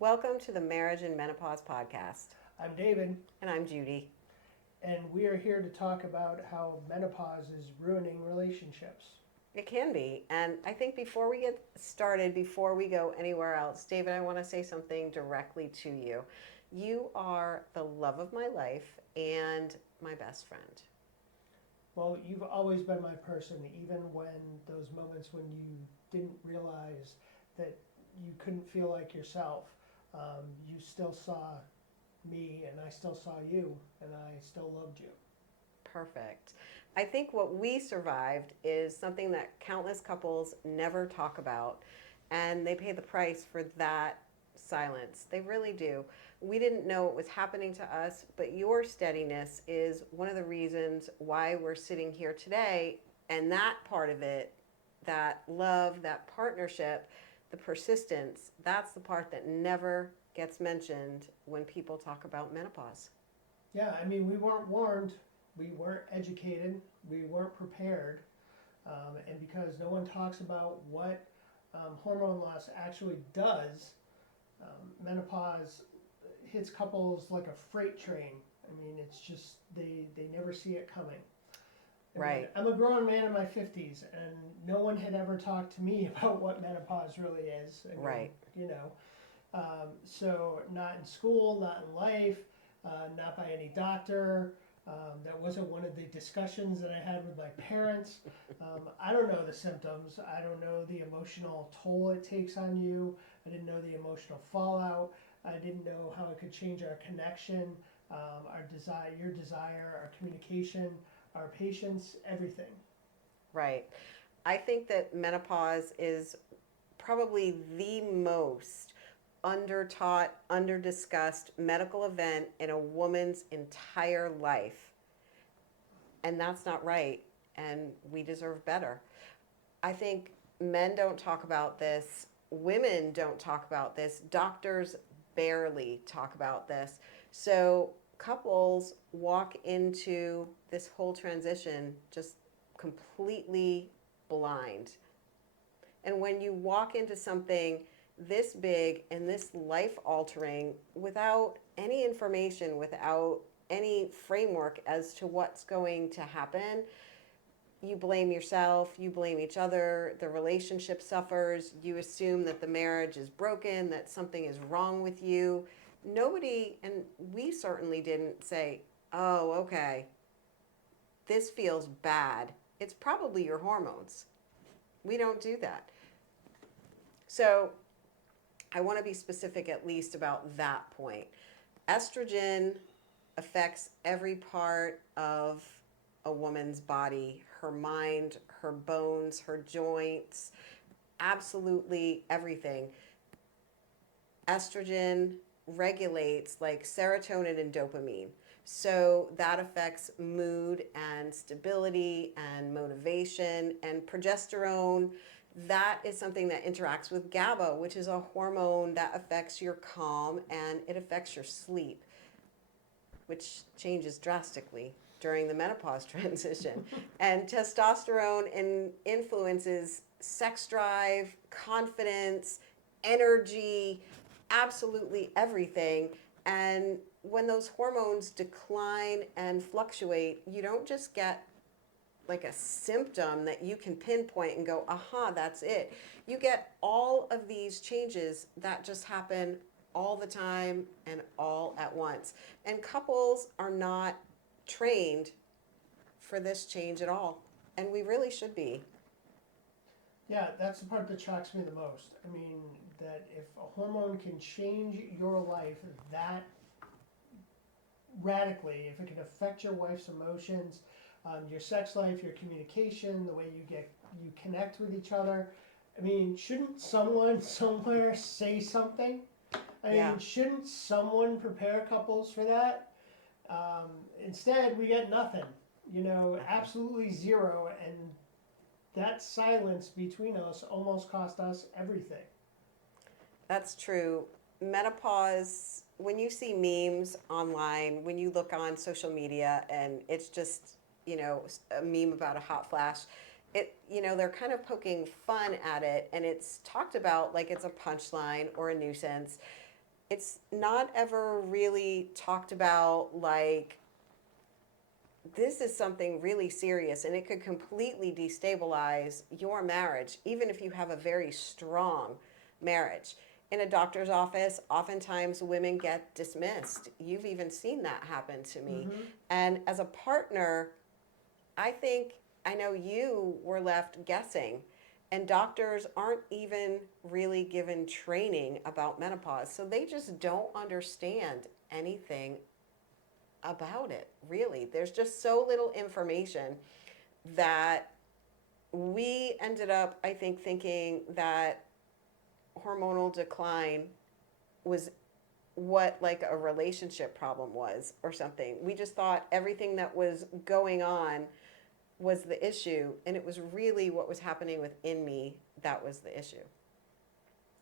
Welcome to the Marriage and Menopause podcast. I'm David, And I'm Judy. and we are here to talk about how menopause is ruining relationships. It can be. And I think before we get started, before we go anywhere else, David, I want to say something directly to you. You are the love of my life and my best friend. Well, you've always been my person, even when those moments when you didn't realize that you couldn't feel like yourself. You still saw me, and I still saw you, and I still loved you. Perfect. I think what we survived is something that countless couples never talk about, and they pay the price for that silence. They really do. We didn't know it was happening to us, but your steadiness is one of the reasons why we're sitting here today. And that part of it, that love, that partnership, the persistence, that's the part that never gets mentioned when people talk about menopause. Yeah, I mean, we weren't warned, we weren't educated, we weren't prepared, and because no one talks about what hormone loss actually does, menopause hits couples like a freight train. I mean, it's just they never see it coming. I mean, Right. I'm a grown man in my 50s, and no one had ever talked to me about what menopause really is. I mean, Right. you know, so not in school, not in life, not by any doctor. That wasn't one of the discussions that I had with my parents. I don't know the symptoms. I don't know the emotional toll it takes on you. I didn't know the emotional fallout. I didn't know how it could change our connection, our desire, your desire, our communication, our patience, everything. Right. I think that menopause is probably the most undertaught, underdiscussed medical event in a woman's entire life. And that's not right. And we deserve better. I think men don't talk about this, women don't talk about this, doctors barely talk about this. So couples walk into this whole transition just completely blind. And when you walk into something this big and this life altering without any information, without any framework as to what's going to happen, you blame yourself, you blame each other, the relationship suffers, you assume that the marriage is broken, that something is wrong with you. Nobody, and we certainly didn't say, oh, okay, this feels bad. It's probably your hormones. We don't do that. So I want to be specific at least about that point. Estrogen affects every part of a woman's body, her mind, her bones, her joints, absolutely everything. Estrogen regulates like serotonin and dopamine. So that affects mood and stability and motivation, and progesterone. That is something that interacts with GABA, which is a hormone that affects your calm and it affects your sleep, which changes drastically during the menopause transition. And testosterone influences sex drive, confidence, energy, absolutely everything. And when those hormones decline and fluctuate, you don't just get like a symptom that you can pinpoint and go, aha, that's it. You get all of these changes that just happen all the time and all at once. And couples are not trained for this change at all. And we really should be. Yeah, that's the part that shocks me the most. I mean, that if a hormone can change your life that radically, if it can affect your wife's emotions, your sex life, your communication, the way you connect with each other. I mean, shouldn't someone somewhere say something? I Yeah. mean, shouldn't someone prepare couples for that? Instead, we get nothing. Absolutely zero, and that silence between us almost cost us everything. That's true. Menopause, when you see memes online, when you look on social media and it's just, a meme about a hot flash, they're kind of poking fun at it and it's talked about like it's a punchline or a nuisance. it's not ever really talked about like this is something really serious and it could completely destabilize your marriage, even if you have a very strong marriage. In a doctor's office, oftentimes women get dismissed. You've even seen that happen to me. Mm-hmm. And as a partner, I think I know you were left guessing. And doctors aren't even really given training about menopause. So they just don't understand anything about it, really. There's just so little information that we ended up, I think, thinking that hormonal decline was what like a relationship problem was or something. We just thought everything that was going on was the issue, and it was really what was happening within me that was the issue.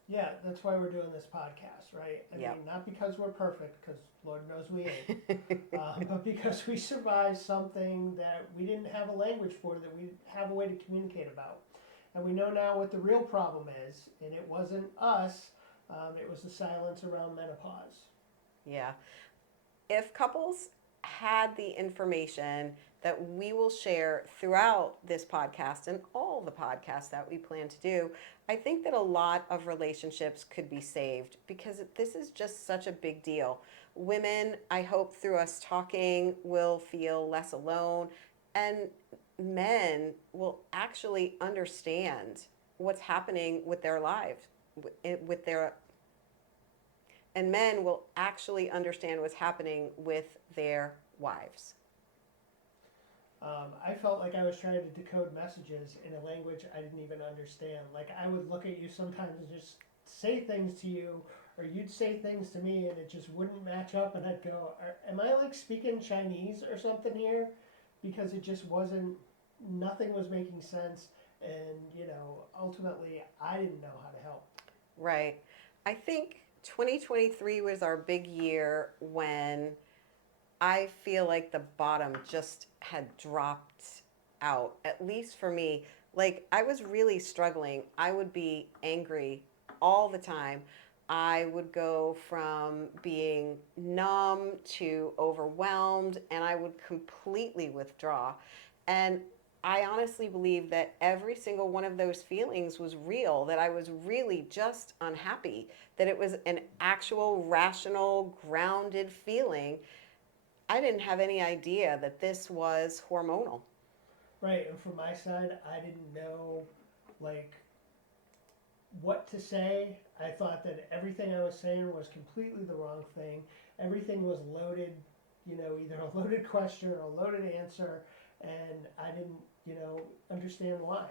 Yeah, that's why we're doing this podcast, right? I Yep. mean, not because we're perfect, because Lord knows we ain't, but because we survived something that we didn't have a language for, that we have a way to communicate about. And we know now what the real problem is, and it wasn't us, it was the silence around menopause. Yeah. If couples had the information that we will share throughout this podcast and all the podcasts that we plan to do, I think that a lot of relationships could be saved because this is just such a big deal. Women, I hope through us talking, will feel less alone, and men will actually understand what's happening with their lives, with their and men will actually understand what's happening with their wives. I felt like I was trying to decode messages in a language I didn't even understand. Like I would look at you sometimes and just say things to you, or you'd say things to me, and it just wouldn't match up. And I'd go, "Am I like speaking Chinese or something here?" Because it just wasn't. Nothing was making sense, and ultimately, I didn't know how to help. Right. I think 2023 was our big year when I feel like the bottom just had dropped out, at least for me. Like, I was really struggling. I would be angry all the time. I would go from being numb to overwhelmed, and I would completely withdraw. And I honestly believe that every single one of those feelings was real, that I was really just unhappy, that it was an actual, rational, grounded feeling. I didn't have any idea that this was hormonal. Right, and from my side, I didn't know like what to say. I thought that everything I was saying was completely the wrong thing. Everything was loaded, either a loaded question or a loaded answer, and I didn't, understand why.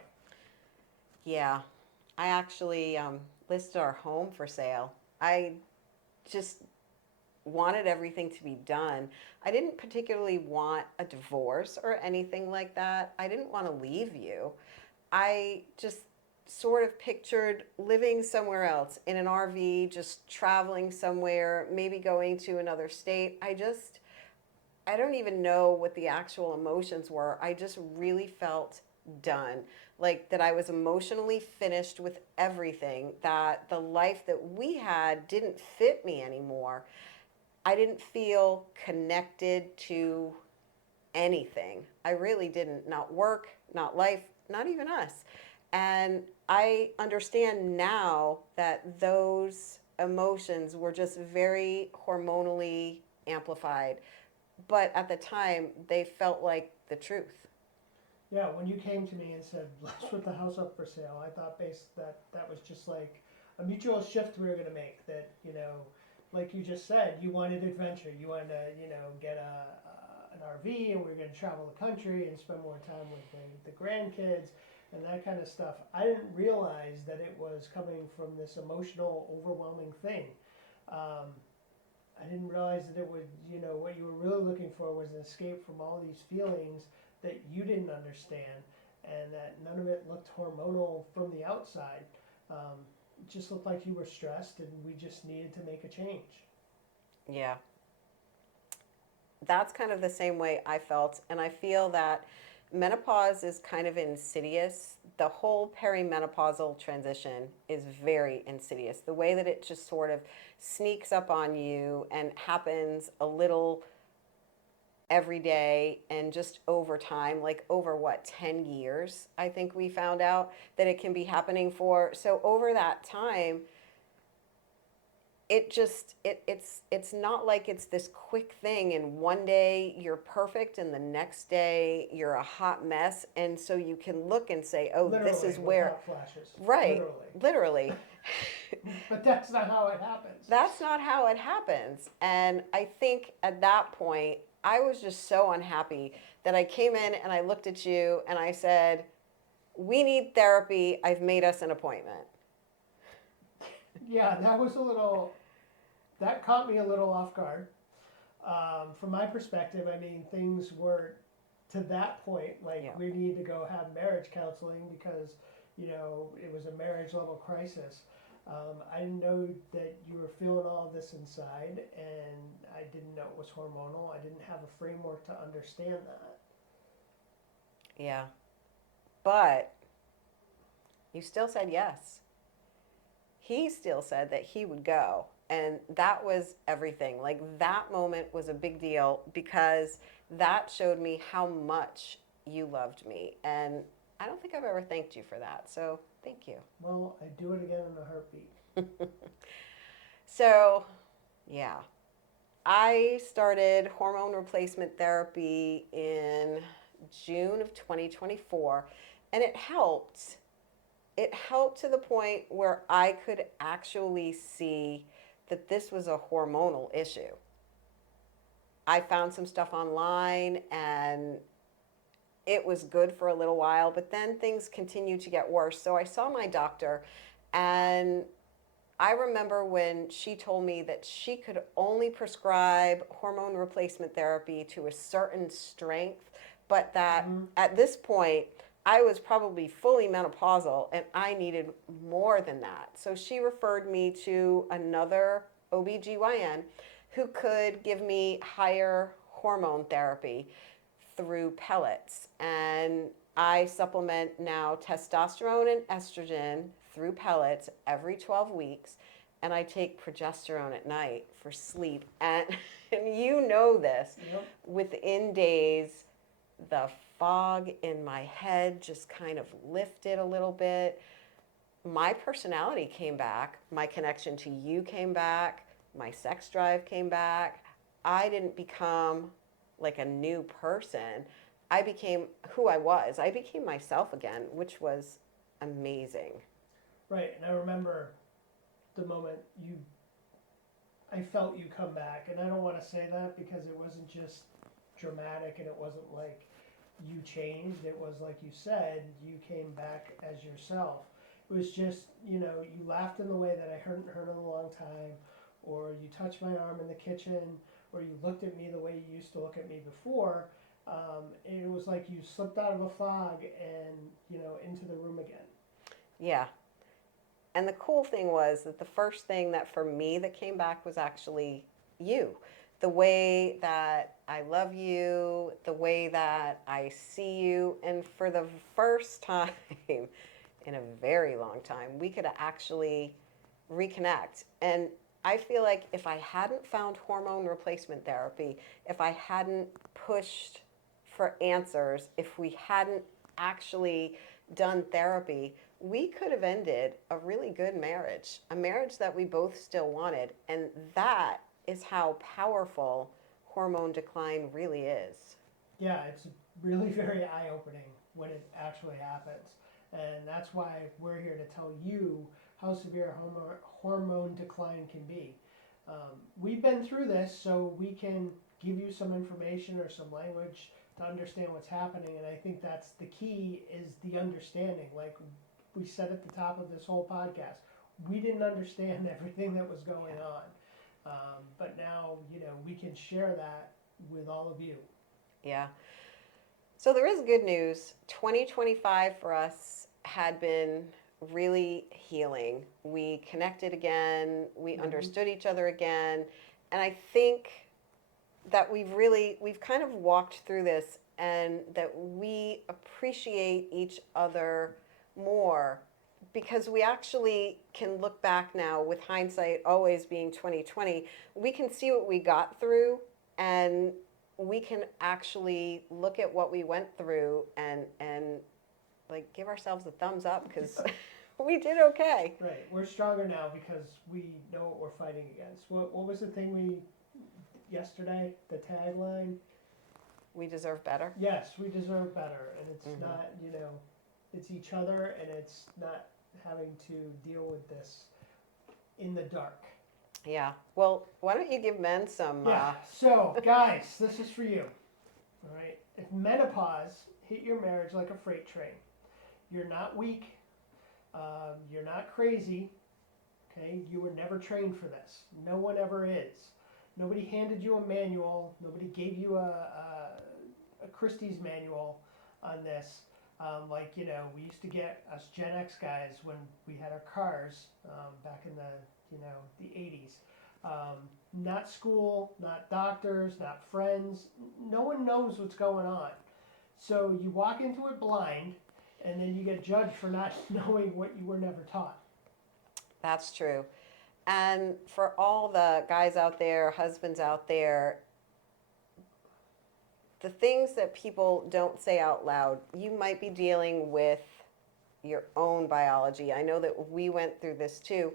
Yeah, I actually listed our home for sale. I just wanted everything to be done. I didn't particularly want a divorce or anything like that. I didn't want to leave you. I just sort of pictured living somewhere else in an RV, just traveling somewhere, maybe going to another state. I don't even know what the actual emotions were. I just really felt done. Like that I was emotionally finished with everything, that the life that we had didn't fit me anymore. I didn't feel connected to anything. I really didn't. Not work, not life, not even us. And I understand now that those emotions were just very hormonally amplified. But at the time, they felt like the truth. Yeah, when you came to me and said, "Let's put the house up for sale," I thought that was just like a mutual shift we were going to make. That like you just said, you wanted adventure. You wanted to get an RV, and we were going to travel the country and spend more time with the grandkids and that kind of stuff. I didn't realize that it was coming from this emotional, overwhelming thing. Um, I didn't realize that it would, what you were really looking for was an escape from all these feelings that you didn't understand, and that none of it looked hormonal from the outside. It just looked like you were stressed, and we just needed to make a change. Yeah. That's kind of the same way I felt. And I feel that Menopause is kind of insidious. The whole perimenopausal transition is very insidious. The way that it just sort of sneaks up on you and happens a little every day and just over time, like over what, 10 years, I think we found out that it can be happening for. So over that time, it's not like it's this quick thing and one day you're perfect and the next day you're a hot mess, and so you can look and say, oh, this Literally is with where. hot flashes. Right, Literally. literally. But that's not how it happens. That's not how it happens. And I think at that point I was just so unhappy that I came in and I looked at you and I said, we need therapy, I've made us an appointment. Yeah, that was a little, that caught me a little off guard. From my perspective, I mean, things were to that point, like Yeah. we need to go have marriage counseling because, it was a marriage level crisis. I didn't know that you were feeling all this inside, and I didn't know it was hormonal. I didn't have a framework to understand that. Yeah. But you still said yes. He still said that he would go. And that was everything. Like that moment was a big deal because that showed me how much you loved me. And I don't think I've ever thanked you for that. So thank you. Well, I'd do it again in a heartbeat. So, yeah. I started hormone replacement therapy in June of 2024, and it helped. It helped to the point where I could actually see that this was a hormonal issue. I found some stuff online and it was good for a little while, but then things continued to get worse. So I saw my doctor, and I remember when she told me that she could only prescribe hormone replacement therapy to a certain strength, but that Mm-hmm. at this point, I was probably fully menopausal and I needed more than that. So she referred me to another OBGYN who could give me higher hormone therapy through pellets. And I supplement now testosterone and estrogen through pellets every 12 weeks. And I take progesterone at night for sleep. And you know this, Yep. within days, the fog in my head just kind of lifted a little bit. My personality came back. My connection to you came back. My sex drive came back. I didn't become like a new person. I became who I was. I became myself again, which was amazing. Right, and I remember the moment I felt you come back, and I don't want to say that because it wasn't just dramatic and it wasn't like you changed. It was like you said, you came back as yourself. It was just, you laughed in the way that I hadn't heard in a long time, or you touched my arm in the kitchen, or you looked at me the way you used to look at me before. And it was like you slipped out of a fog and, into the room again. Yeah. And the cool thing was that the first thing that for me that came back was actually you. The way that I love you, the way that I see you, and for the first time in a very long time, we could actually reconnect. And I feel like if I hadn't found hormone replacement therapy, if I hadn't pushed for answers, if we hadn't actually done therapy, we could have ended a really good marriage, a marriage that we both still wanted. And that is how powerful hormone decline really is. Yeah, it's really very eye opening when it actually happens. And that's why we're here to tell you how severe hormone decline can be. We've been through this, so we can give you some information or some language to understand what's happening. And I think that's the key is the understanding. Like we said at the top of this whole podcast, we didn't understand everything that was going on. But now, we can share that with all of you. Yeah. So there is good news. 2025 for us had been really healing. We connected again, we understood each other again, and I think that we've kind of walked through this and that we appreciate each other more, because we actually can look back now with hindsight always being 2020. We can see what we got through, and we can actually look at what we went through and like give ourselves a thumbs up because we did okay. Right. We're stronger now because we know what we're fighting against. What was the thing we yesterday? The tagline. We deserve better. Yes, we deserve better, and it's Mhm. not, it's each other, and it's not having to deal with this in the dark. Yeah. Well, why don't you give men some? Yeah. So, guys, this is for you. All right. If menopause hit your marriage like a freight train, you're not weak. You're not crazy. Okay. You were never trained for this. No one ever is. Nobody handed you a manual. Nobody gave you a Christie's manual on this. Like, we used to get us Gen X guys when we had our cars back in the 80s. Not school, not doctors, not friends. No one knows what's going on. So you walk into it blind, and then you get judged for not knowing what you were never taught. That's true. And for all the guys out there, husbands out there, the things that people don't say out loud, you might be dealing with your own biology. I know that we went through this too.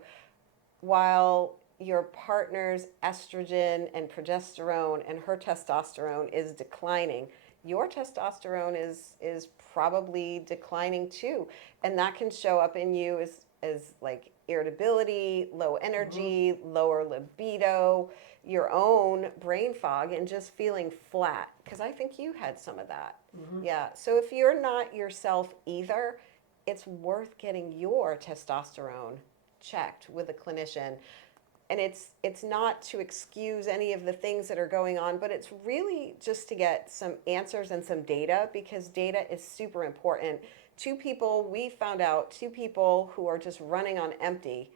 While your partner's estrogen and progesterone and her testosterone is declining, your testosterone is probably declining too. And that can show up in you as like irritability, low energy, lower libido, your own brain fog, and just feeling flat. Because I think you had some of that. Yeah. So if you're not yourself either, it's worth getting your testosterone checked with a clinician. And it's not to excuse any of the things that are going on, but it's really just to get some answers and some data, because data is super important. We found out two people who are just running on empty,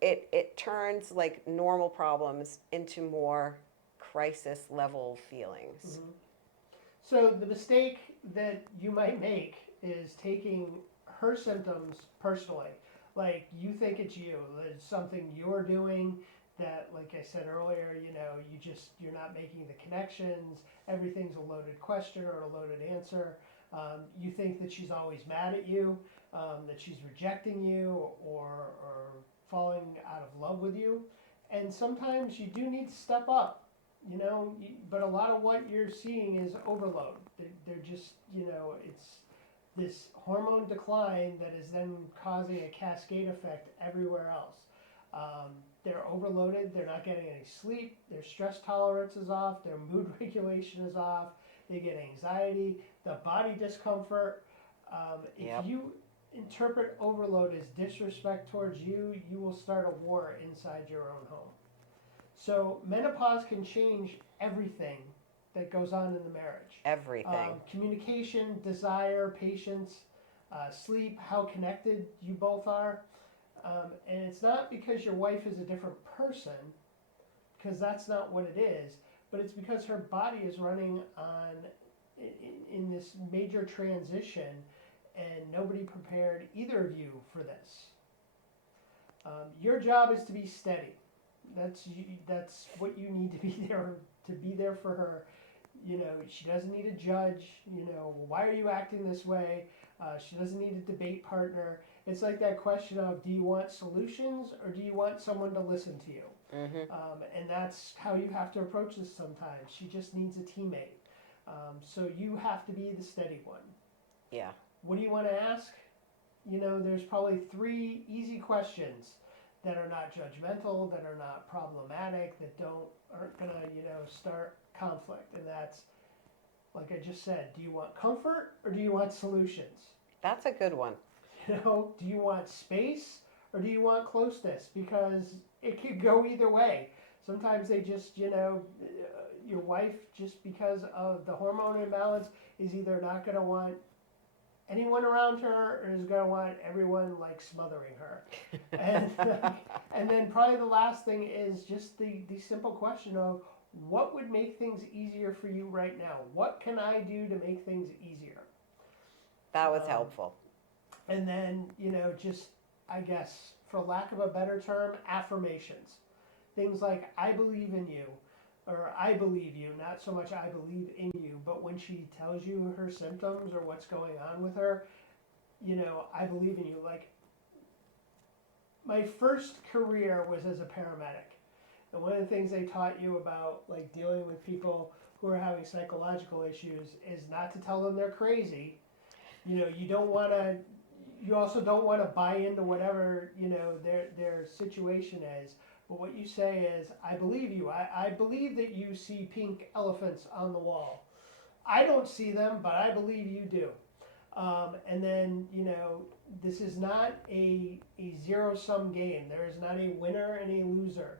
it turns like normal problems into more crisis level feelings. So the mistake that you might make is taking her symptoms personally. Like, you think it's you. It's something you're doing that, like I said earlier, you're not making the connections. Everything's a loaded question or a loaded answer. You think that she's always mad at you, that she's rejecting you or falling out of love with you. And sometimes you do need to step up, but a lot of what you're seeing is overload. They're just, it's this hormone decline that is then causing a cascade effect everywhere else. They're overloaded, they're not getting any sleep, their stress tolerance is off, their mood regulation is off, they get anxiety, the body discomfort. If you interpret overload as disrespect towards you, you will start a war inside your own home. So menopause can change everything that goes on in the marriage. Everything. Communication, desire, patience, sleep, how connected you both are. And it's not because your wife is a different person, because that's not what it is, but it's because her body is running in this major transition, and nobody prepared either of you for this. Your job is to be steady. That's what you need to be there for her. She doesn't need a judge. Why are you acting this way? She doesn't need a debate partner. It's like that question of, do you want solutions or do you want someone to listen to you? And that's how you have to approach this sometimes. She just needs a teammate. So you have to be the steady one. Yeah. What do you want to ask? There's probably 3 easy questions that are not judgmental, that are not problematic, that aren't gonna, start conflict. And that's, like I just said, do you want comfort or do you want solutions? That's a good one. Do you want space or do you want closeness? Because it could go either way. Sometimes they just, your wife, just because of the hormone imbalance, is either not going to want anyone around her or is going to want everyone like smothering her. And then probably the last thing is just the simple question of, what would make things easier for you right now? What can I do to make things easier? That was Um, helpful. and then, just, I guess, for lack of a better term, affirmations. Things like, I believe in you, or I believe you, not so much I believe in you, but when she tells you her symptoms or what's going on with her, I believe in you. Like, my first career was as a paramedic. And one of the things they taught you about, like, dealing with people who are having psychological issues is not to tell them they're crazy. You don't want to, you also don't want to buy into whatever, their situation is. But what you say is, I believe you. I believe that you see pink elephants on the wall. I don't see them, but I believe you do. And then, this is not a zero-sum game. There is not a winner and a loser.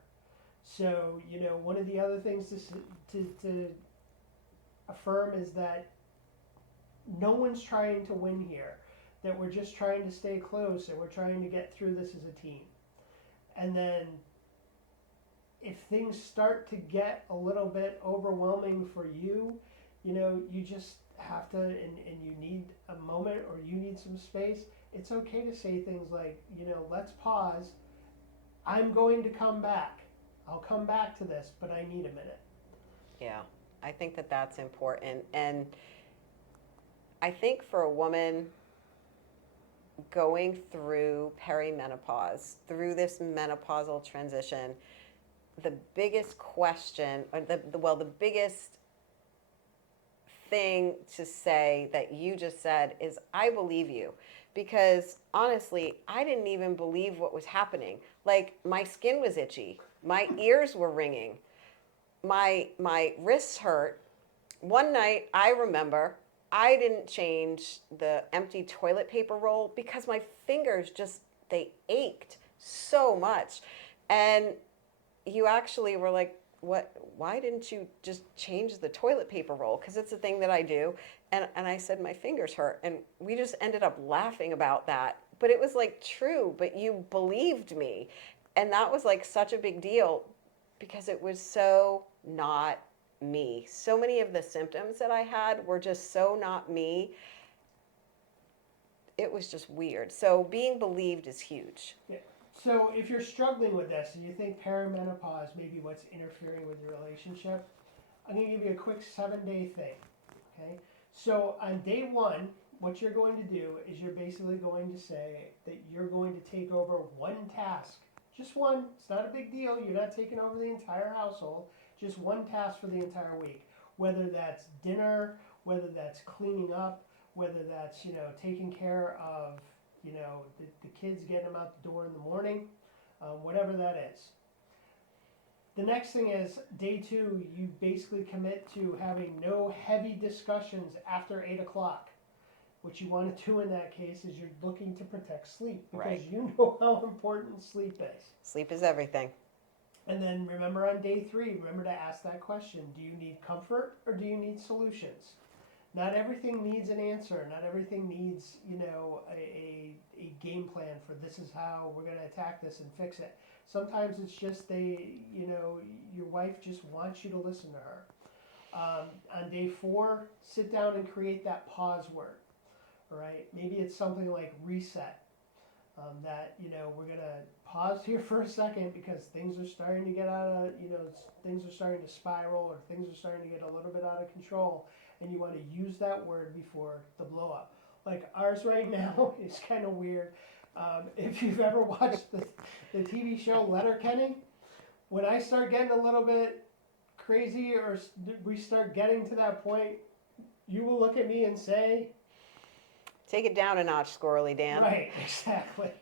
So, one of the other things to affirm is that no one's trying to win here, that we're just trying to stay close and we're trying to get through this as a team. And then if things start to get a little bit overwhelming for you, you just have to, and you need a moment or you need some space, it's okay to say things like, let's pause. I'm going to come back. I'll come back to this, but I need a minute. Yeah, I think that that's important. And I think for a woman going through perimenopause, through this menopausal transition, the biggest question, or the biggest thing to say that you just said is, I believe you. Because honestly, I didn't even believe what was happening. Like, my skin was itchy, my ears were ringing, my wrists hurt. One night, I remember I didn't change the empty toilet paper roll because my fingers just, they ached so much. And you actually were like, what, why didn't you just change the toilet paper roll? Because it's a thing that I do. And I said, my fingers hurt. And we just ended up laughing about that. But it was like true, but you believed me. And that was like such a big deal because it was so not me. So many of the symptoms that I had were just so not me. It was just weird. So being believed is huge. Yeah. So if you're struggling with this and you think perimenopause may be what's interfering with your relationship, I'm going to give you a quick 7-day thing. Okay. So on day 1, what you're going to do is you're basically going to say that you're going to take over one task. Just one. It's not a big deal. You're not taking over the entire household. Just one task for the entire week. Whether that's dinner, whether that's cleaning up, whether that's, taking care of, the kids, getting them out the door in the morning, whatever that is. The next thing is day 2, you basically commit to having no heavy discussions after 8 o'clock. What you want to do in that case is you're looking to protect sleep because Right. you know how important sleep is. Sleep is everything. And then remember on day 3, remember to ask that question. Do you need comfort or do you need solutions? Not everything needs an answer. Not everything needs, a game plan for this is how we're going to attack this and fix it. Sometimes it's just your wife just wants you to listen to her. On day 4, sit down and create that pause word. All right, maybe it's something like reset. That we're gonna pause here for a second because things are starting to get out of things are starting to spiral or things are starting to get a little bit out of control, and you want to use that word before the blow up. Like ours right now is kind of weird. If you've ever watched the TV show Letterkenny, when I start getting a little bit crazy or we start getting to that point, you will look at me and say, Take it down a notch, Squirrely Dan. right, exactly.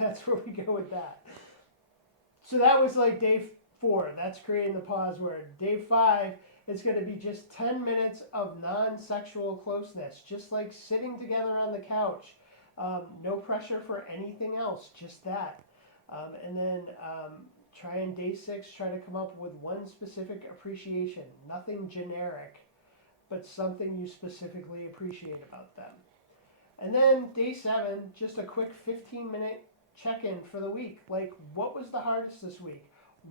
That's where we go with that. So that was like day 4. That's creating the pause word. Day 5, it's going to be just 10 minutes of non-sexual closeness, just like sitting together on the couch. No pressure for anything else, just that. And then try in day 6, try to come up with one specific appreciation. Nothing generic, but something you specifically appreciate about them. And then day 7, just a quick 15-minute check-in for the week. Like, what was the hardest this week?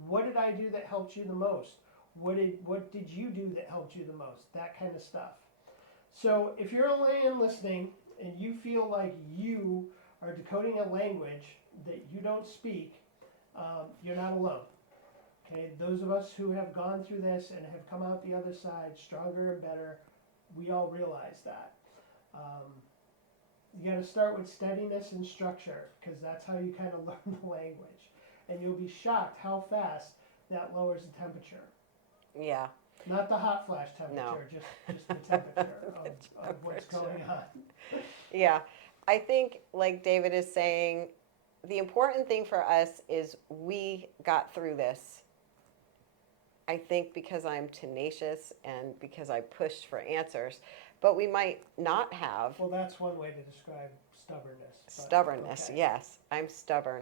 What did I do that helped you the most? What did you do that helped you the most? That kind of stuff. So if you're a man listening and you feel like you are decoding a language that you don't speak, you're not alone. Okay, those of us who have gone through this and have come out the other side stronger and better, we all realize that. Um, you got to start with steadiness and structure because that's how you kind of learn the language. And you'll be shocked how fast that lowers the temperature. Yeah. Not the hot flash temperature, No. just the temperature The of what's temperature. going on. Yeah. I think, like David is saying, the important thing for us is we got through this. I think because I'm tenacious and because I pushed for answers, but we might not have. Well, that's one way to describe stubbornness. Stubbornness, okay. yes, I'm stubborn.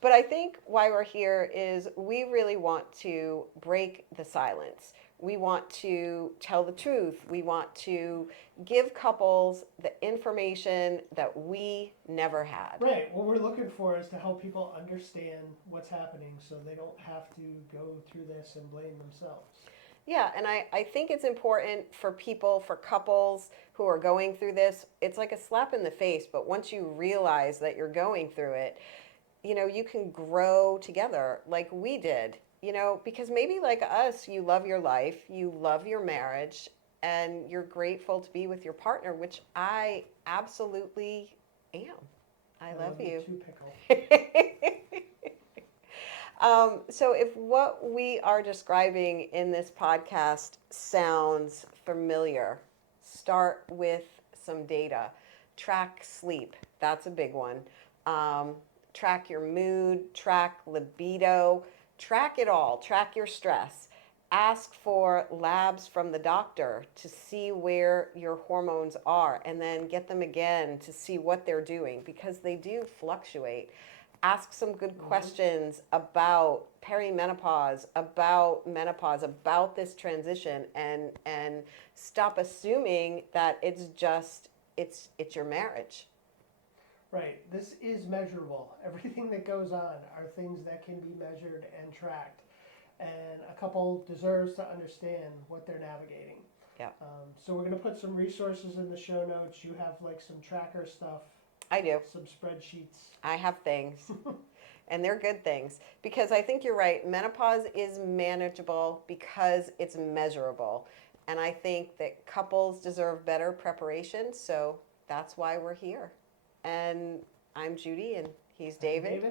But I think why we're here is we really want to break the silence. We want to tell the truth. We want to give couples the information that we never had. Right. What we're looking for is to help people understand what's happening so they don't have to go through this and blame themselves. Yeah, and I think it's important for people, for couples who are going through this. It's like a slap in the face, but once you realize that you're going through it, you can grow together like we did, because maybe like us, you love your life, you love your marriage, and you're grateful to be with your partner, which I absolutely am. I love you. Too, pickle. So if what we are describing in this podcast sounds familiar, start with some data. Track sleep. That's a big one. Track your mood, track libido, track it all, track your stress. Ask for labs from the doctor to see where your hormones are and then get them again to see what they're doing because they do fluctuate. Ask some good questions about perimenopause, about menopause, about this transition, and stop assuming that it's your marriage. Right. This is measurable. Everything that goes on are things that can be measured and tracked. And a couple deserves to understand what they're navigating. Yeah. So we're going to put some resources in the show notes. You have like some tracker stuff. I do. Some spreadsheets. I have things. And they're good things because I think you're right. Menopause is manageable because it's measurable. And I think that couples deserve better preparation. So that's why we're here. And I'm Judy and he's David.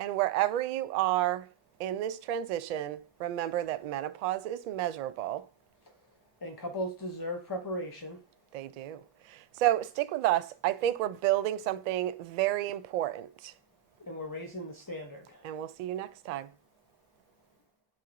And wherever you are in this transition, remember that menopause is measurable. And couples deserve preparation. They do. So stick with us. I think we're building something very important. And we're raising the standard. And we'll see you next time.